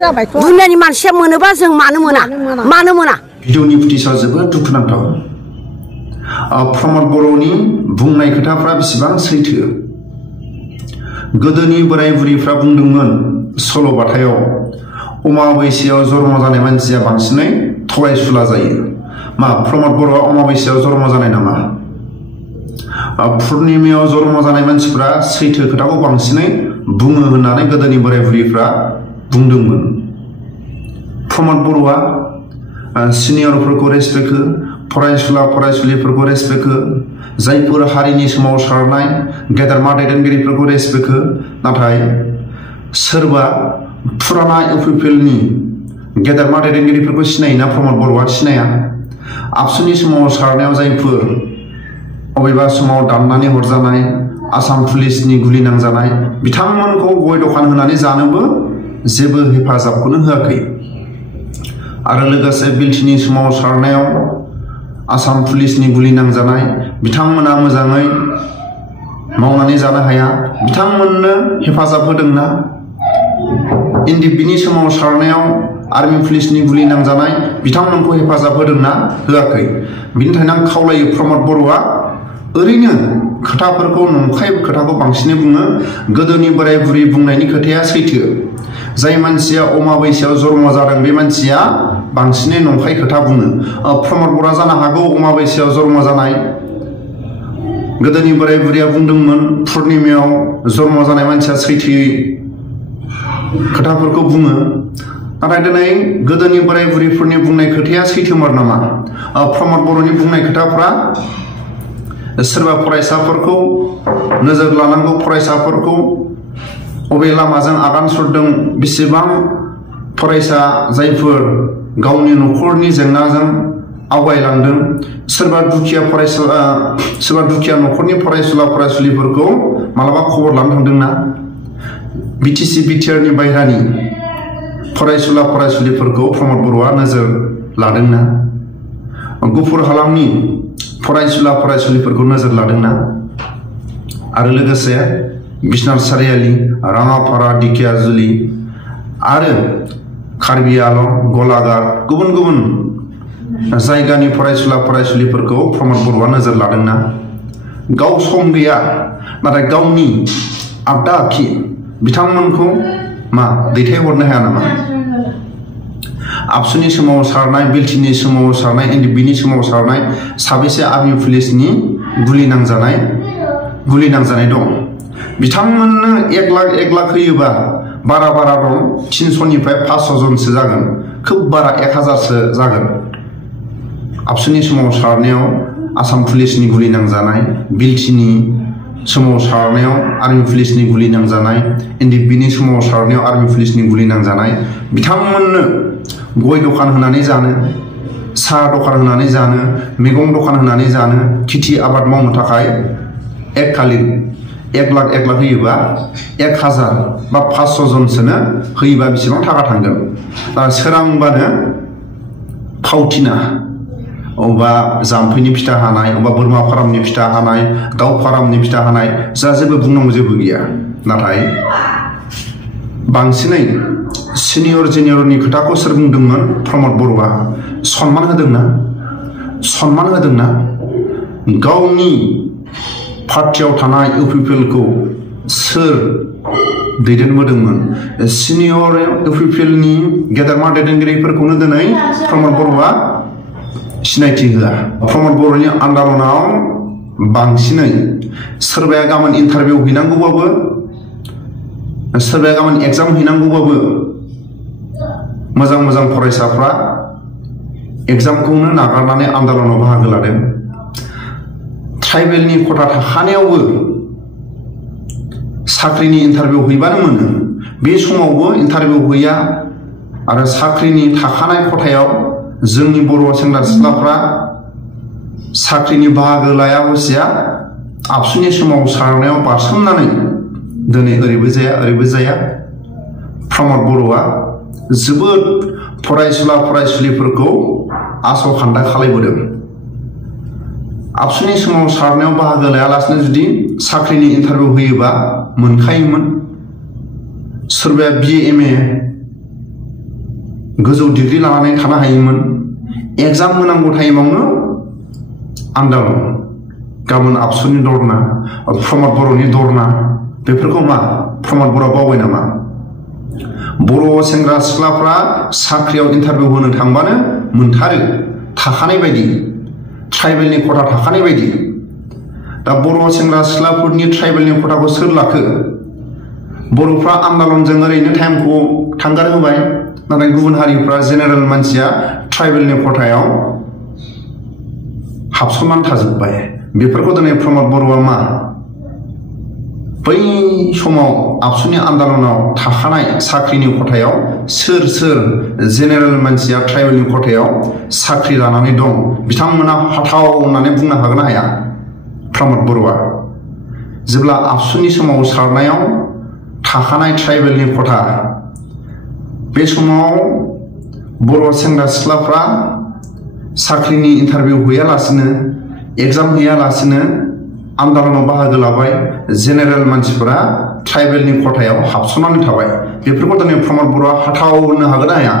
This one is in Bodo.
दुनियानि मानसिया मोनोबा जों मानो मोना भिडिअनि फुटेजआ जोबोद दुखुनांथाव। प्रमद बर'नि बुंनाय खोथाफ्रा बेसेबां सैथो। गोदोनि बोराय बुरैफ्रा बुंदोंमोन सल'बाथायाव अमाबैसायाव जन्म जानाय मानसिया बांसिनै थगायसुला जायो। मा प्रमद बर'आ अमाबैसायाव जन्म जानाय नामा? पुर्णिमायाव जन्म जानाय मानसिफ्रा सैथो खोथाखौ बांसिनै बुङो होननानै गोदोनि बोराय बुरैफ्रा बुंदोंमोन। प्रमद बर'आ सिनियरफोरखौ रेसपेक्ट हो, फरायसुला फरायसुलिफोरखौ रेसपेक्ट हो, जायफोर हारिनि सोमावसारनाय गेदेरमा दैदेनगिरिफोरखौ रेसपेक्ट हो। नाथाय सोरबा फुराना इउपिपिएलनि गेदेरमा दैदेनगिरिफोरखौ सिनायोना प्रमद बर'आ? सिनाया। आबसुनि सोमावसारनायाव जायफोर अबेबा समाव दाननानै हरजानाय, आसाम पुलिसनि गुलि नांजानाय, बिथांमोनखौ गय दखान होनानै जानोबो जेबो हेफाजाबखौनो होआखै। आरो लोगोसे बिलटिनि सोमावसारनायाव आसाम पुलिसनि गुलि नांजानाय, बिथांमोना मोजाङै मावनानै जानो हाया, बिथांमोननो हेफाजाब होदोंना? एनडिएफबिनि सोमावसारनायाव आर्मि पुलिसनि गुलि नांजानाय, बिथांमोनखौ हेफाजाब होदोंना? होआखै। बिनि थाखायनो आं खावलायो प्रमद बर'आ ओरैनो खोथाफोरखौ नंखाय खोथाखौ बांसिनै बुङो। गोदोनि बोराय बुरै बुंनायनि खोथाया सैथो। जाय मानसिया अमाबैसायाव जन्म जादों बे मानसिया बांसिनै नंखाय खोथा बुङो। प्रमद बर'आ जानो हागौ अमाबैसायाव जन्म जानाय। गोदोनि बोराय बुरैया बुंदोंमोन पुर्णिमायाव जन्म जानाय मानसिया सैथो खोथाफोरखौ बुङो। नाथाय दिनै गोदोनि बोराय बुरैफोरनि बुंनाय खोथाया सैथोमार नामा? प्रमद बर'नि बुंनाय खोथाफ्रा सोरबा फरायसाफोरखौ नोजोर लानांगौ, फरायसाफोरखौ अबे लामाजों आगान सुरदों, बेसेबां फरायसा जायफोर गावनि न'खरनि जेंनाजों आवगायलांदों, सोरबा दुखिया न'खरनि फरायसुला फरायसुलिफोरखौ मालाबा खबर लानो थांदोंना? बिटिसि बिटिआरनि बायह्रानि फरायसुला फरायसुलिफोरखौ प्रमद बर'आ नोजोर लादोंना? गुफुर हालामनि फरायसुला फरायसुलिफोरखौ नोजोर लादोंना? आरो लोगोसे बिसनाथ सारियालि, राङापारा, दिखियाजुलि आरो कार्बि आलं, गलाघाट, गुबुन गुबुन जायगानि फरायसुला फरायसुलिफोरखौ प्रमद बर'आ नोजोर लादोंना? गाव सम गैया, नाथाय गावनि आगदा आखि बिथांमोनखौ मा दैथायहरनो हाया नामा? आबसुनि सोमावसारनाय, बिलटिनि सोमावसारनाय, एनडिएफबिनि सोमावसारनाय, साबेसे आर्मि पुलिसनि गुलि नांजानाय दं? बिथांमोननो 1 लाख होयोबा बारा दं, 300निफ्राय 500 जनसो जागोन, खोब बारा 1000सो जागोन। आबसुनि सोमावसारनायाव आसाम पुलिसनि गुलि नांजानाय, बिलटिनि सोमावसारनायाव आर्मि पुलिसनि गुलि नांजानाय, एनडिएफबिनि सोमावसारनायाव आर्मि पुलिसनि गुलि नांजानाय, बिथांमोननो गय दखान होनानै जानो, साहा दखान होनानै जानो, मैगं दखान होनानै जानो, खेथि आबाद मावनो थाखाय 1 लाख होयोबा 1000 बा 500 जनसोनो होयोबा बेसेबां थाखा थांगोन? सोरांबानो फावथिना अबा जाम्फैनि फिथा हानाय, अबा बोरमा फारामनि फिथा हानाय, दाउ फारामनि फिथा हानाय, जा जेबो बुंनांगौ जेबो गैया। नाथाय बांसिनै सिनियर जुनियरनि खोथाखौ सोर बुंदोंमोन? प्रमद बर'आ। सनमान होदोंना? गावनि पार्टियाव थानाय इउपिपिएलखौ सोर दैदेनबोदोंमोन? सिनियर इउपिपिएलनि गेदेरमा दैदेनगिरिफोरखौनो दिनै प्रमद बर'आ सिनायथि होआ। प्रमद बर'नि आन्दालनाव बांसिनै सोरबाया गाबोन इन्टारभिउ हैनांगौबाबो, सोरबाया गाबोन एग्जाम हैनांगौबाबो मोजां फरायसाफ्रा एग्जामखौनो नागारनानै आन्दालनाव बाहागो लादों। ट्राइबेलनि खथा थाखानायावबो साख्रिनि इन्टारभिउ हैबानो मोनो, बे समावबो इन्टारभिउ हैया। आरो साख्रिनि थाखानाय खथायाव जोंनि बर' सेंग्रा सिख्लाफ्रा साख्रिनि बाहागो लाया हसिया आबसुनि सोमावसारनायाव बारसोमनानै दिनै ओरैबो जाया। प्रमद बर'आ जोबोद फरायसुला फरायसुलिफोरखौ आसखान्दा खालामबोदों। आबसुनि सोमावसारनायाव बाहागो लायालासिनो जुदि साख्रिनि इन्टारभिउ होयोबा मोनखायोमोन। सोरबाया BA MA गोजौ डिग्री लानानै थानो हायोमोन एग्जाम होनांगौ टाइमावनो आन्दालन गाबोन आबसुनि धरना प्रमद बर'नि धरना बेफोरखौ मा प्रमद बर'आ बावबाय नामा बर' सेंग्रा सिख्लाफ्रा साख्रियाव इन्टारभिउ होनो थांबानो मोनथारो थाखानाय बायदि ट्राइबेलनि खथा थाखानाय बायदि दा बर' सेंग्रा सिख्लाफोरनि ट्राइबेलनि खथाखौ सोर लाखो बर'फ्रा आन्दालनजों ओरैनो टाइमखौ थांगार होबाय नाथाय गुबुन हारिफ्रा जेनेरेल मानसिया ट्राइबेलनि खथायाव हाबसननानै थाजोब्बाय बेफोरखौ दिनै प्रमद बर'आ मा बै समाव आबसुनि आन्दालनाव थाखानाय साख्रिनि खथायाव सोर जेनेरेल मानसिया ट्राइबेलनि खथायाव साख्रि लानानै दं बिथांमोना हाथाव होननानै बुंनो हागोन ना हाया प्रमद बर'आ जेब्ला आबसुनि समाव सारनायाव थाखानाय ट्राइबेलनि खथा बे समाव बर' सेंग्रा सिख्लाफ्रा साख्रिनि इन्टारभिउ हैयालासिनो एग्जाम हैयालासिनो आन्दालनाव बाहागो लाबाय जेनेरेल मानसिफोरा ट्राइबेलनि खथायाव हाबसननानै थाबाय बेफोरखौ दिनै प्रमद बर'आ हाथाव होननो हागोन ना हाया